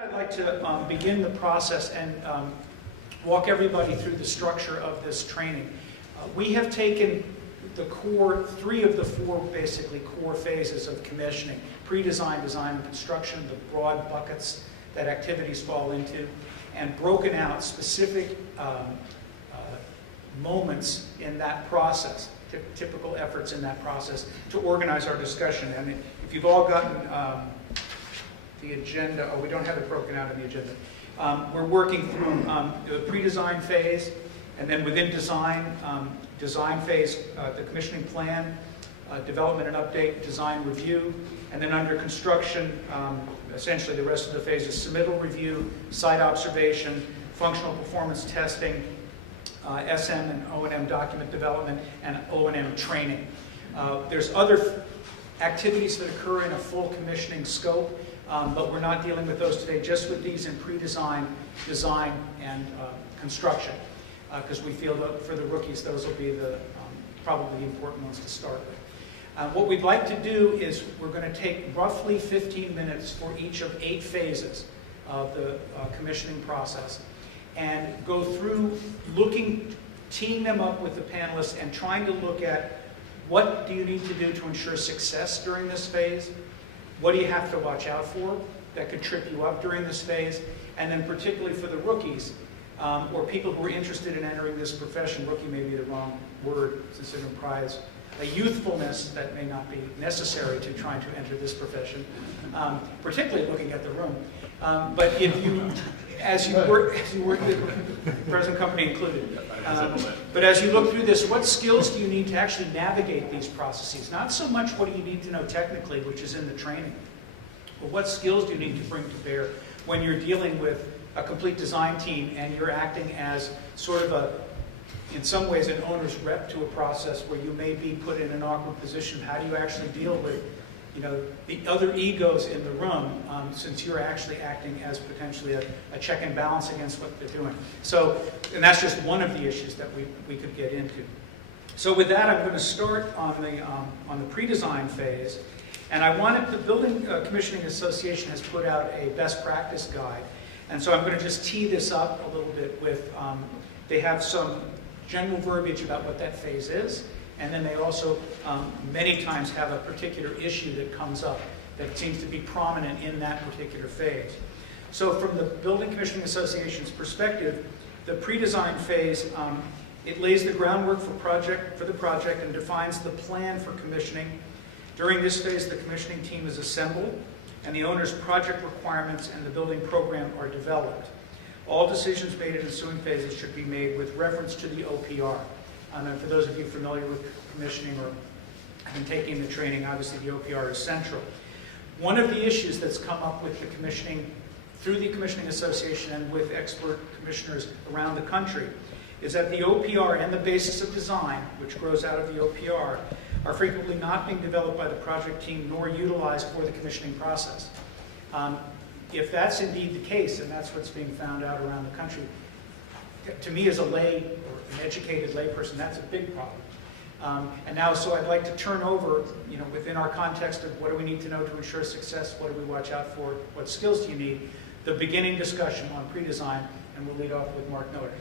I'd like to begin the process and walk everybody through the structure of this training. We have taken the core, 3 of the 4 basically core phases of commissioning: pre-design, design, and construction, the broad buckets that activities fall into, and broken out specific moments in that process, typical efforts in that process to organize our discussion. And if you've all gotten the agenda, we don't have it broken out in the agenda. We're working through the pre-design phase, and then within design, design phase, the commissioning plan, development and update, design review, and then under construction, essentially the rest of the phase is submittal review, site observation, functional performance testing, SM and O&M document development, and O&M training. There's other activities that occur in a full commissioning scope, but we're not dealing with those today, just with these in pre-design, design, and construction, because we feel that for the rookies, those will be the probably important ones to start with. What we'd like to do is we're going to take roughly 15 minutes for each of 8 phases of the commissioning process and go through teeing them up with the panelists and trying to look at what do you need to do to ensure success during this phase. What do you have to watch out for that could trip you up during this phase? And then particularly for the rookies, or people who are interested in entering this profession, rookie may be the wrong word since it implies a youthfulness that may not be necessary to trying to enter this profession, particularly looking at the room. But if you, as you work, the present company included, but as you look through this, what skills do you need to actually navigate these processes? Not so much what do you need to know technically, which is in the training, but what skills do you need to bring to bear when you're dealing with a complete design team and you're acting as sort of in some ways, an owner's rep to a process where you may be put in an awkward position. How do you actually deal with, the other egos in the room, since you're actually acting as potentially a check and balance against what they're doing? So, and that's just one of the issues that we could get into. So with that, I'm going to start on the pre-design phase. And I wanted, the Building Commissioning Association has put out a best practice guide. And so I'm going to just tee this up a little bit with, they have some general verbiage about what that phase is, and then they also many times have a particular issue that comes up that seems to be prominent in that particular phase. So from the Building Commissioning Association's perspective, the pre-design phase, it lays the groundwork for the project and defines the plan for commissioning. During this phase, the commissioning team is assembled, and the owner's project requirements and the building program are developed. All decisions made in ensuing phases should be made with reference to the OPR. And for those of you familiar with commissioning or have been taking the training, obviously the OPR is central. One of the issues that's come up with the commissioning, through the Commissioning Association and with expert commissioners around the country, is that the OPR and the basis of design, which grows out of the OPR, are frequently not being developed by the project team nor utilized for the commissioning process. If that's indeed the case, and that's what's being found out around the country, to me as a lay or an educated layperson, that's a big problem. And now, so I'd like to turn over, within our context of what do we need to know to ensure success, what do we watch out for, what skills do you need, the beginning discussion on pre-design, and we'll lead off with Mark Miller.